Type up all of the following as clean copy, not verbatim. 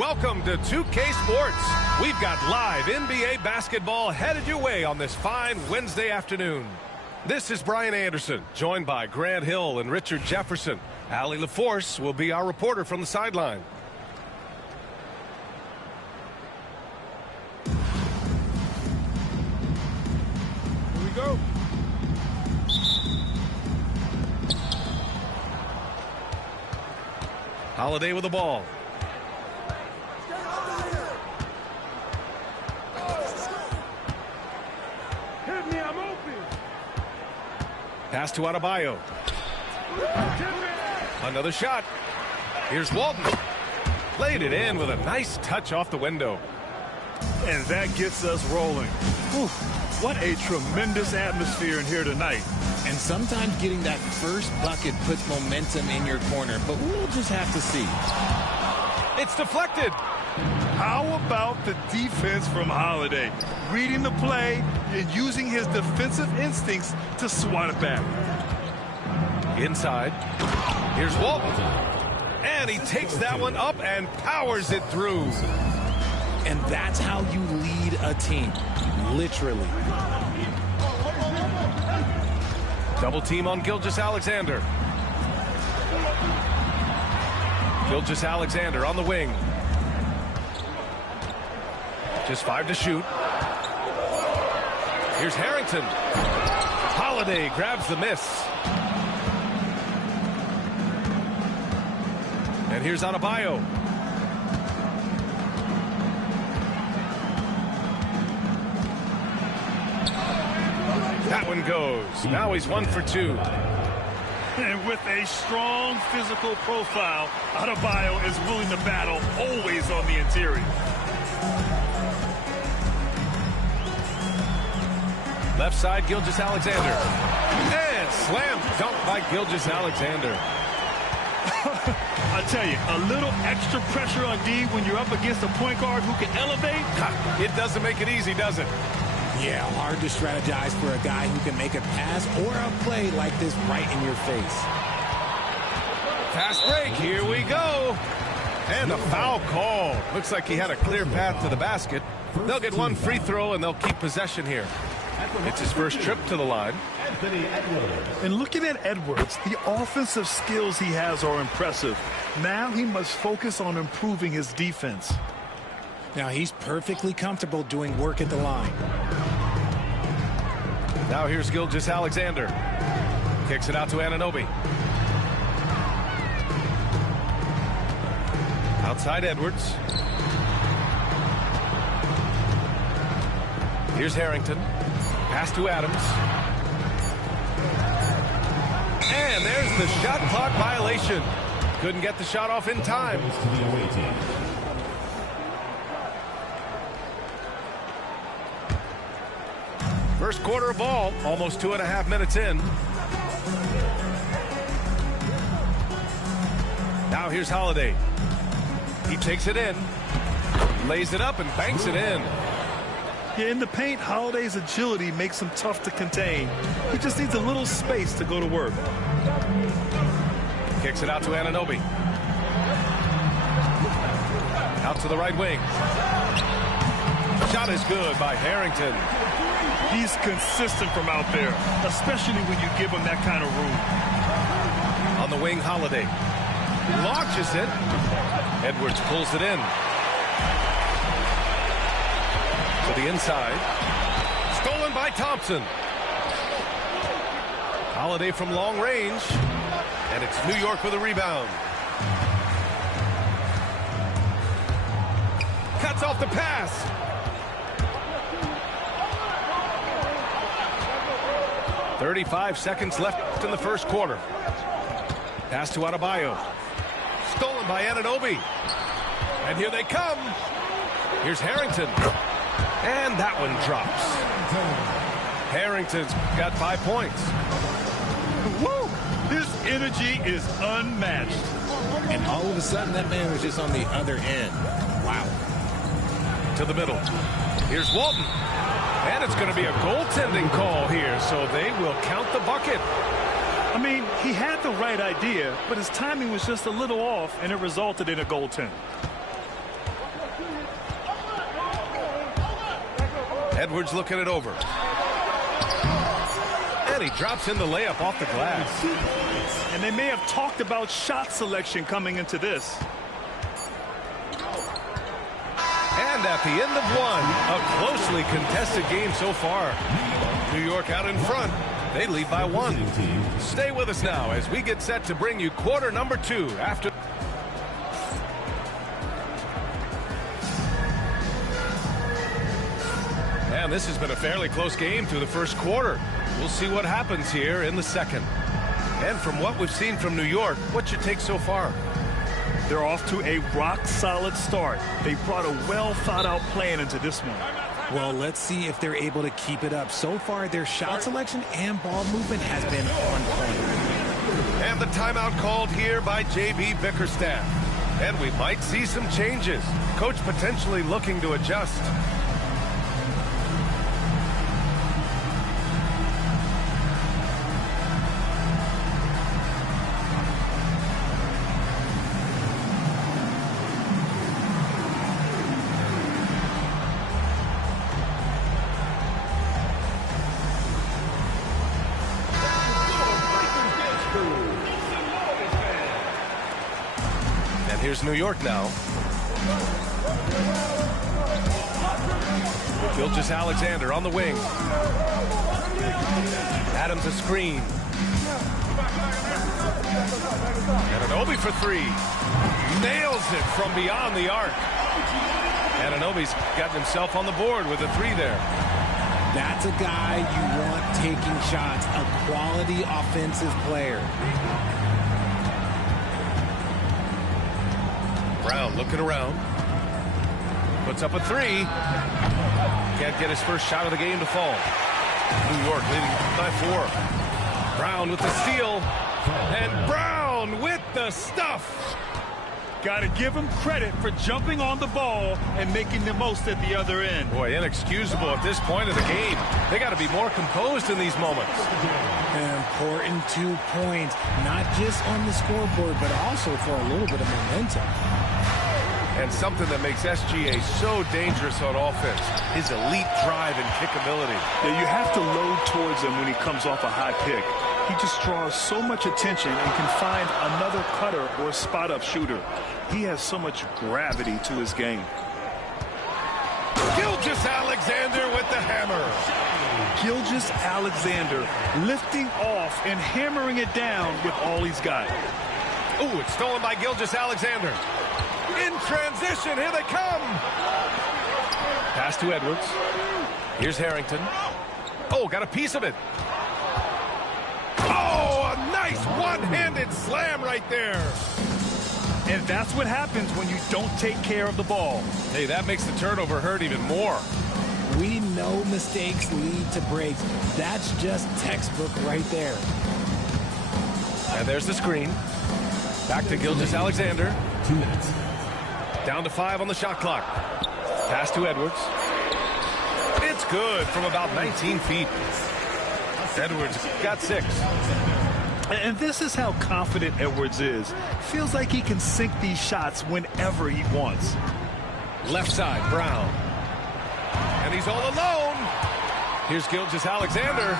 Welcome to 2K Sports. We've got live NBA basketball headed your way on this fine Wednesday afternoon. This is Brian Anderson, joined by Grant Hill and Richard Jefferson. Allie LaForce will be our reporter from the sideline. Here we go. Holiday with the ball. Hit me, I'm open. Pass to Adebayo. Another shot. Here's Walton. Played it in with a nice touch off the window. And that gets us rolling. Whew, what a tremendous atmosphere in here tonight. And sometimes getting that first bucket puts momentum in your corner, but we'll just have to see. It's deflected. How about the defense from Holiday? Reading the play and using his defensive instincts to swat it back. Inside. Here's Walton. And he takes that one up and powers it through. And that's how you lead a team. Literally. Double team on Gilgeous-Alexander. Gilgeous-Alexander on the wing. Just 5 to shoot. Here's Harrington. Holiday grabs the miss. And here's Adebayo. That one goes. Now he's 1 for 2. And with a strong physical profile, Adebayo is willing to battle, always on the interior. Left side, Gilgeous-Alexander. And slam dunk by Gilgeous-Alexander. I tell you, a little extra pressure on D when you're up against a point guard who can elevate. It doesn't make it easy, does it? Yeah, hard to strategize for a guy who can make a pass or a play like this right in your face. Fast break, here we go. And a foul call. Looks like he had a clear path to the basket. They'll get one free throw and they'll keep possession here. It's his first trip to the line. And looking at Edwards, the offensive skills he has are impressive. Now he must focus on improving his defense. Now he's perfectly comfortable doing work at the line. Now here's Gilgeous-Alexander. Kicks it out to Anunoby. Outside Edwards. Here's Harrington. Pass to Adams. And there's the shot clock violation. Couldn't get the shot off in time. First quarter of ball, almost 2.5 minutes in. Now here's Holiday. He takes it in, lays it up and banks it in. Yeah, in the paint, Holiday's agility makes him tough to contain. He just needs a little space to go to work. Kicks it out to Anunoby. Out to the right wing. Shot is good by Harrington. He's consistent from out there, especially when you give him that kind of room. On the wing, Holiday. Launches it. Edwards pulls it in. To the inside. Stolen by Thompson. Holiday from long range. And it's New York with a rebound. Cuts off the pass. .35 seconds left in the first quarter. Pass to Adebayo. Stolen by Anunoby. And here they come. Here's Harrington. And that one drops. Harrington's got 5 points. Woo! His energy is unmatched. And all of a sudden, that man was just on the other end. Wow. To the middle. Here's Walton. And it's going to be a goaltending call here, so they will count the bucket. I mean, he had the right idea, but his timing was just a little off, and it resulted in a goaltend. Edwards looking it over. And he drops in the layup off the glass. And they may have talked about shot selection coming into this. And at the end of one, a closely contested game so far. New York out in front. They lead by 1. Stay with us now as we get set to bring you quarter number 2 after. And this has been a fairly close game through the first quarter. We'll see what happens here in the second. And from what we've seen from New York, what's your take so far? They're off to a rock-solid start. They brought a well-thought-out plan into this one. Well, let's see if they're able to keep it up. So far, their shot selection and ball movement has been on point. And the timeout called here by J.B. Bickerstaff. And we might see some changes. Coach potentially looking to adjust. Here's New York now. Gilgeous-Alexander on the wing. Adams a screen. Anunoby for 3. Nails it from beyond the arc. Anunoby's gotten himself on the board with a 3 there. That's a guy you want taking shots, a quality offensive player. Brown looking around. Puts up a 3. Can't get his first shot of the game to fall. New York leading by 4. Brown with the steal. And Brown with the stuff. Got to give him credit for jumping on the ball and making the most at the other end. Boy, inexcusable at this point of the game. They got to be more composed in these moments. An important 2 points, not just on the scoreboard, but also for a little bit of momentum. And something that makes SGA so dangerous on offense, his elite drive and kick ability. Yeah, you have to load towards him when he comes off a high pick. He just draws so much attention and can find another cutter or spot-up shooter. He has so much gravity to his game. Gilgeous-Alexander with the hammer. Gilgeous-Alexander lifting off and hammering it down with all he's got. Ooh, it's stolen by Gilgeous-Alexander. In transition, here they come. Pass to Edwards. Here's Harrington. Oh, got a piece of it. Oh, a nice one-handed slam right there. And that's what happens when you don't take care of the ball. Hey, that makes the turnover hurt even more. We know mistakes lead to breaks. That's just textbook right there. And there's the screen. Back to Gilgeous-Alexander. 2 minutes. Down to 5 on the shot clock. Pass to Edwards. It's good from about 19 feet. Edwards got 6. And this is how confident Edwards is. Feels like he can sink these shots whenever he wants. Left side, Brown. And he's all alone. Here's Gilgeous-Alexander.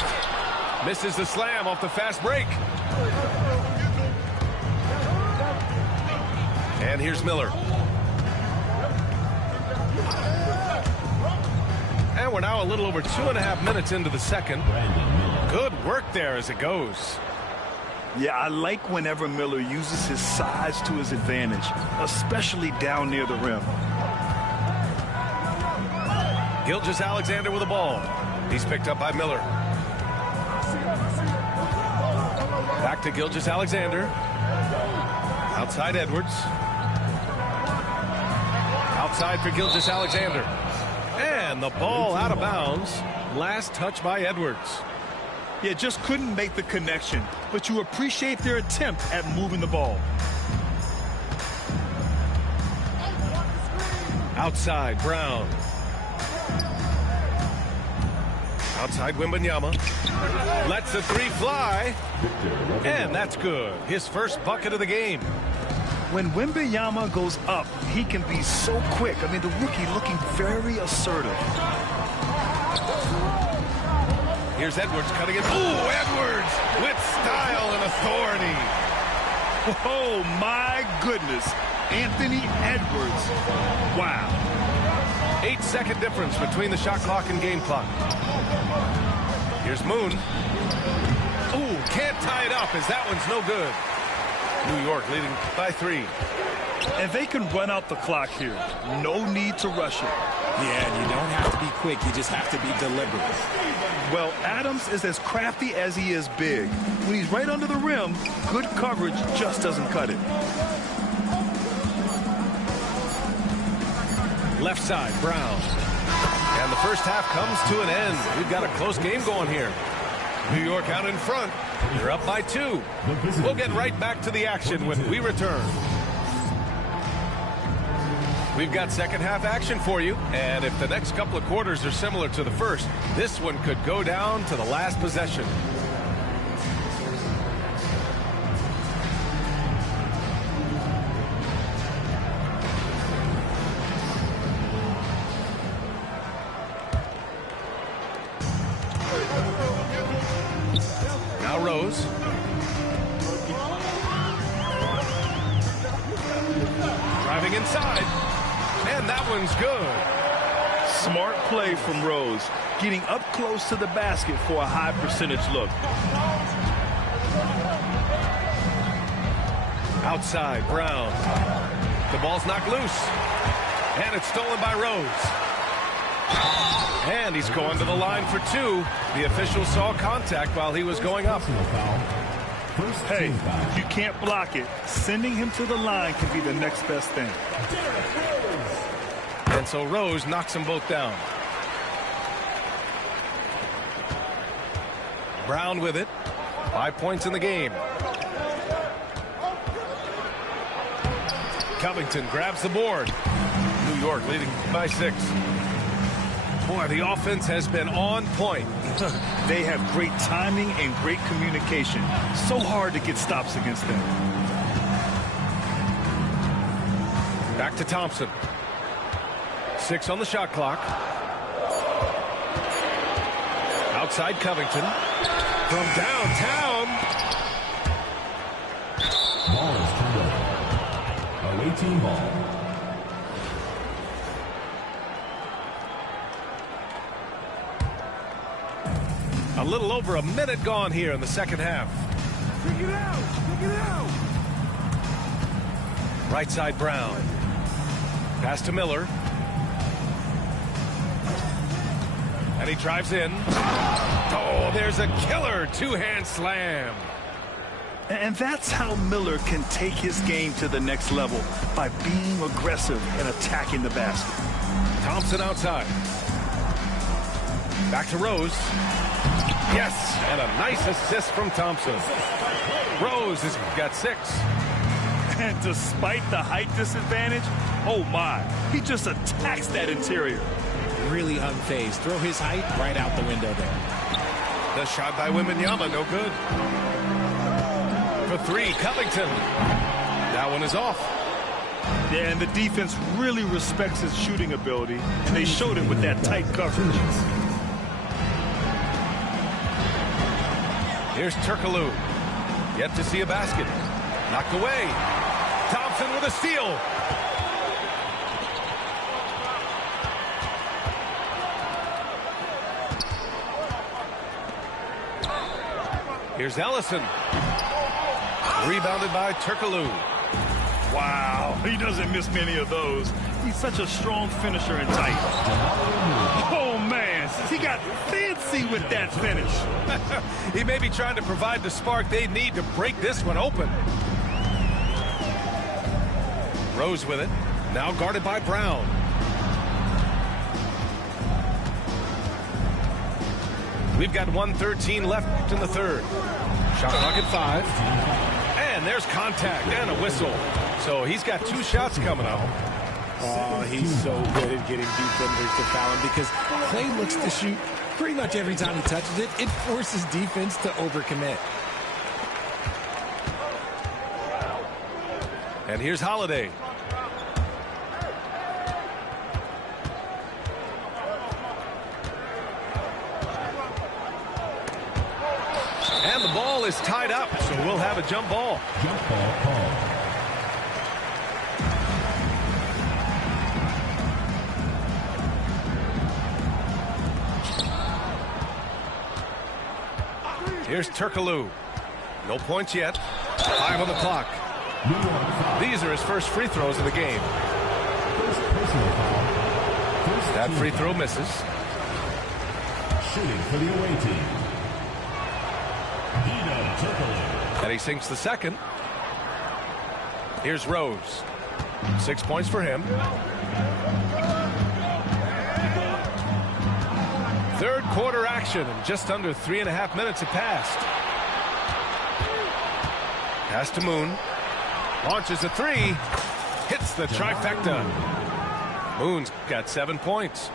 Misses the slam off the fast break. And here's Miller. And we're now a little over 2.5 minutes into the second. Good work there as it goes. Yeah, I like whenever Miller uses his size to his advantage, especially down near the rim. Gilgeous-Alexander with the ball. He's picked up by Miller. Back to Gilgeous-Alexander. Outside Edwards. Outside for Gilgeous-Alexander. And the ball out of bounds. Last touch by Edwards. Yeah, just couldn't make the connection, but you appreciate their attempt at moving the ball. Outside, Brown. Outside, Wembanyama. Lets the 3 fly. And that's good. His first bucket of the game. When Wembanyama goes up, he can be so quick. I mean, the rookie looking very assertive. Here's Edwards cutting it. Ooh, Edwards with style and authority. Oh, my goodness. Anthony Edwards. Wow. 8-second difference between the shot clock and game clock. Here's Moon. Ooh, can't tie it up as that one's no good. New York leading by 3. And they can run out the clock here. No need to rush it. Yeah, and you don't have to be quick. You just have to be deliberate. Well, Adams is as crafty as he is big. When he's right under the rim, good coverage just doesn't cut it. Left side, Brown. And the first half comes to an end. We've got a close game going here. New York out in front. They're up by 2. We'll get right back to the action when we return. We've got second half action for you, and if the next couple of quarters are similar to the first, this one could go down to the last possession. Now Rose. Driving inside. And that one's good. Smart play from Rose, getting up close to the basket for a high percentage look. Outside, Brown. The ball's knocked loose. And it's stolen by Rose. And he's going to the line for 2. The official saw contact while he was going up. Hey, if you can't block it, sending him to the line can be the next best thing. And so Rose knocks them both down. Brown with it. 5 points in the game. Covington grabs the board. New York leading by 6. Boy, the offense has been on point. They have great timing and great communication. So hard to get stops against them. Back to Thompson. 6 on the shot clock. Outside Covington. From downtown. Ball is turned over. Away team ball. A little over a minute gone here in the second half. Check it out. Check it out. Right side Brown. Pass to Miller. And he drives in. Oh, there's a killer two-hand slam. And that's how Miller can take his game to the next level, by being aggressive and attacking the basket. Thompson outside. Back to Rose. Yes, and a nice assist from Thompson. Rose has got 6. And despite the height disadvantage, oh my, he just attacks that interior. Really unfazed. Throw his height right out the window there. The shot by Wembanyama, no good. For 3, Covington. That one is off. Yeah, and the defense really respects his shooting ability, and they showed it with that tight coverage. Here's Turkoglu. Yet to see a basket. Knocked away. Thompson with a steal. Here's Ellison. Rebounded by Turkoglu. Wow, he doesn't miss many of those. He's such a strong finisher and tight. Oh, man, he got fancy with that finish. He may be trying to provide the spark they need to break this one open. Rose with it. Now guarded by Brown. We've got 1:13 left in the third. Shot clock at 5. And there's contact and a whistle. So he's got 2 shots coming up. Oh, he's so good at getting defenders to foul him because Clay looks to shoot pretty much every time he touches it. It forces defense to overcommit. And here's Holiday. ball is tied up, so we'll have a jump ball. Jump ball call. Here's Turkoglu. No points yet. 5 on the clock. These are his first free throws of the game. First personal foul. That free throw misses. Shooting for the away team. And he sinks the second. Here's Rose. 6 points for him. Third quarter action, and just under 3.5 minutes have passed. Pass to Moon. Launches a three. Hits the trifecta. Moon's got 7 points.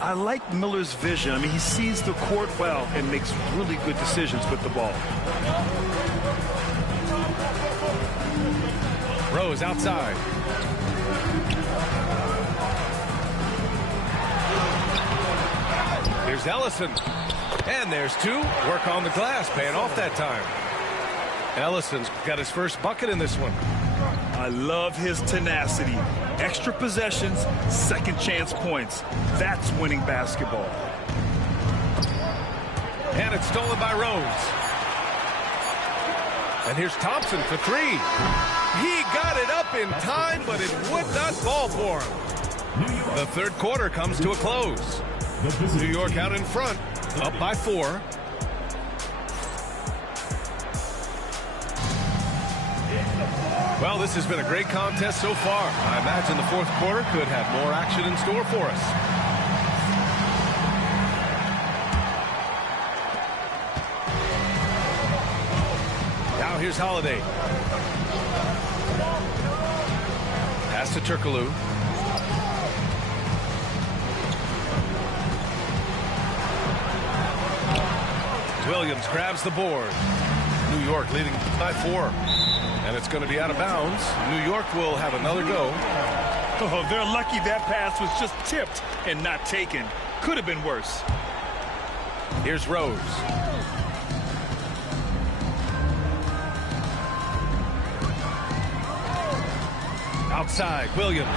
I like Miller's vision. I mean, he sees the court well and makes really good decisions with the ball. Rose outside. Here's Ellison. And there's 2. Work on the glass, paying off that time. Ellison's got his first bucket in this one. I love his tenacity. Extra possessions, second chance points. That's winning basketball. And it's stolen by Rose. And here's Thompson for 3. He got it up in time, but it would not fall for him. The third quarter comes to a close. New York out in front, up by 4. Well, this has been a great contest so far. I imagine the fourth quarter could have more action in store for us. Now here's Holiday. Pass to Turkoglu. Williams grabs the board. New York leading by 4. And it's going to be out of bounds. New York will have another go. Oh, they're lucky that pass was just tipped and not taken. Could have been worse. Here's Rose. Outside, Williams.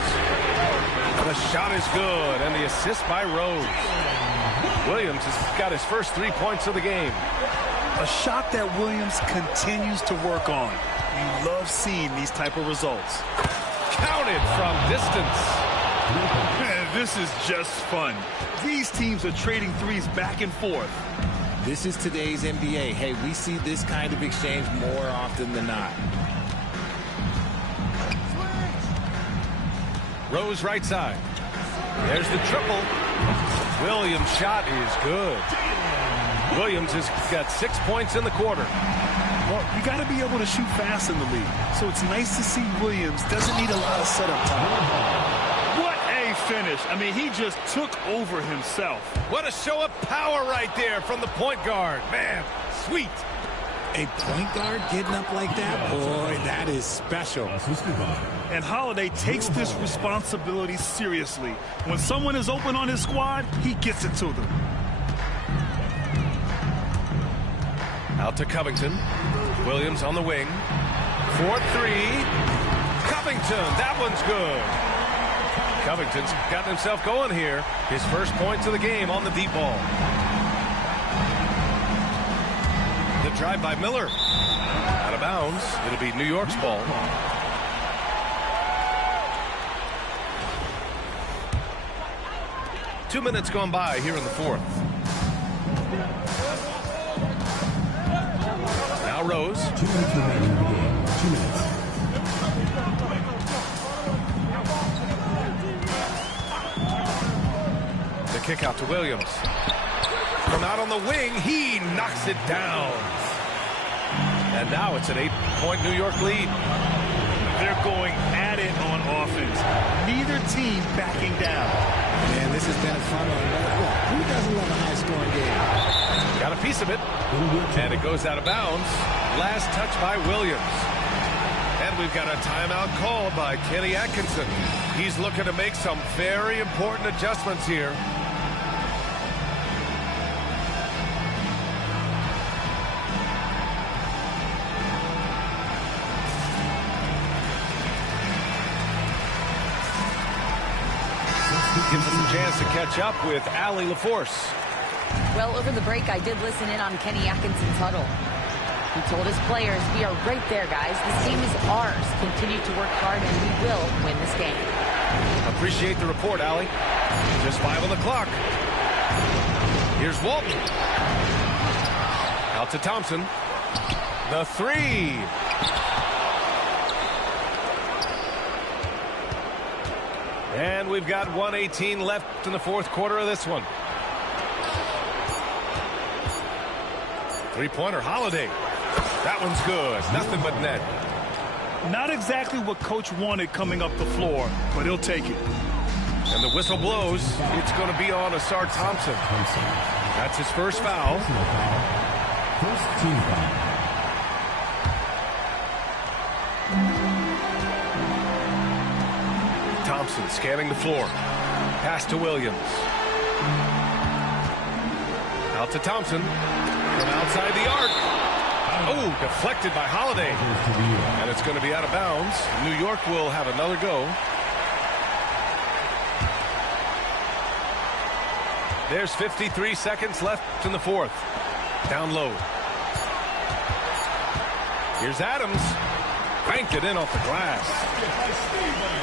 The shot is good, and the assist by Rose. Williams has got his first 3 points of the game. A shot that Williams continues to work on. You love seeing these type of results. Counted from distance. Man, this is just fun. These teams are trading threes back and forth. This is today's NBA. Hey, we see this kind of exchange more often than not. Rose right side. There's the triple. Williams' shot is good. Williams has got 6 points in the quarter. Well, you got to be able to shoot fast in the league. So it's nice to see Williams doesn't need a lot of setup time. What a finish. I mean, he just took over himself. What a show of power right there from the point guard. Man, sweet. A point guard getting up like that? Boy, that is special. And Holiday takes this responsibility seriously. When someone is open on his squad, he gets it to them. Out to Covington. Williams on the wing. 4-3. Covington, that one's good. Covington's gotten himself going here. His first points of the game on the deep ball. The drive by Miller. Out of bounds. It'll be New York's ball. Two minutes gone by here in the fourth. Now Rose. 2 minutes remaining in the game. 2 minutes. The kick out to Williams. From out on the wing, he knocks it down. And now it's an 8-point New York lead. They're going at it on offense. Neither team backing down. Man, this has been a fun one. Look, who doesn't love a high-scoring game? Got a piece of it. And it goes out of bounds. Last touch by Williams. And we've got a timeout called by Kenny Atkinson. He's looking to make some very important adjustments here. Gives us a chance to catch up with Allie LaForce. Well, over the break, I did listen in on Kenny Atkinson's huddle. He told his players, we are right there, guys. This game is ours. Continue to work hard, and we will win this game. Appreciate the report, Allie. Just 5 on the clock. Here's Walton. Out to Thompson. The three. And we've got 1:18 left in the fourth quarter of this one. Three-pointer, Holiday. That one's good. Nothing but net. Not exactly what Coach wanted coming up the floor, but he'll take it. And the whistle blows. It's going to be on Asar Thompson. That's his first foul. First team foul. Thompson scanning the floor. Pass to Williams. Out to Thompson. From outside the arc. Oh, deflected by Holiday. And it's going to be out of bounds. New York will have another go. There's 53 seconds left in the fourth. Down low. Here's Adams. Banked it in off the glass.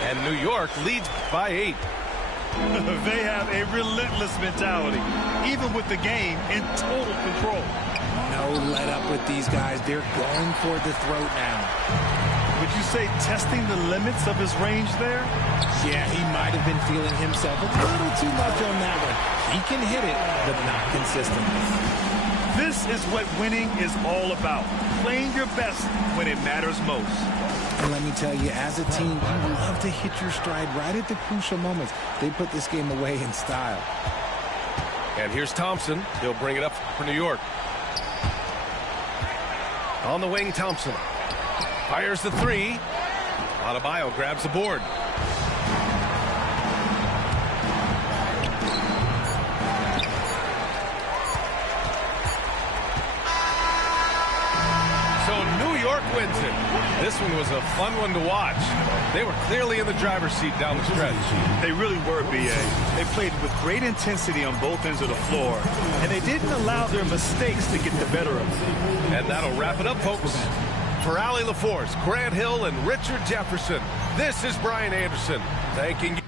And New York leads by 8. They have a relentless mentality, even with the game in total control. No let up with these guys. They're going for the throat now. Would you say testing the limits of his range there? Yeah, he might have been feeling himself a little too much on that one. He can hit it, but not consistently. This is what winning is all about. Playing your best when it matters most. And let me tell you, as a team, you love to hit your stride right at the crucial moments. They put this game away in style. And here's Thompson. He'll bring it up for New York. On the wing, Thompson. Fires the three. Adebayo grabs the board. Wins it. This one was a fun one to watch. They were clearly in the driver's seat down the stretch. They really were, B.A. They played with great intensity on both ends of the floor, and they didn't allow their mistakes to get the better of them. And that'll wrap it up, folks. For Allie LaForce, Grant Hill, and Richard Jefferson, this is Brian Anderson thanking you.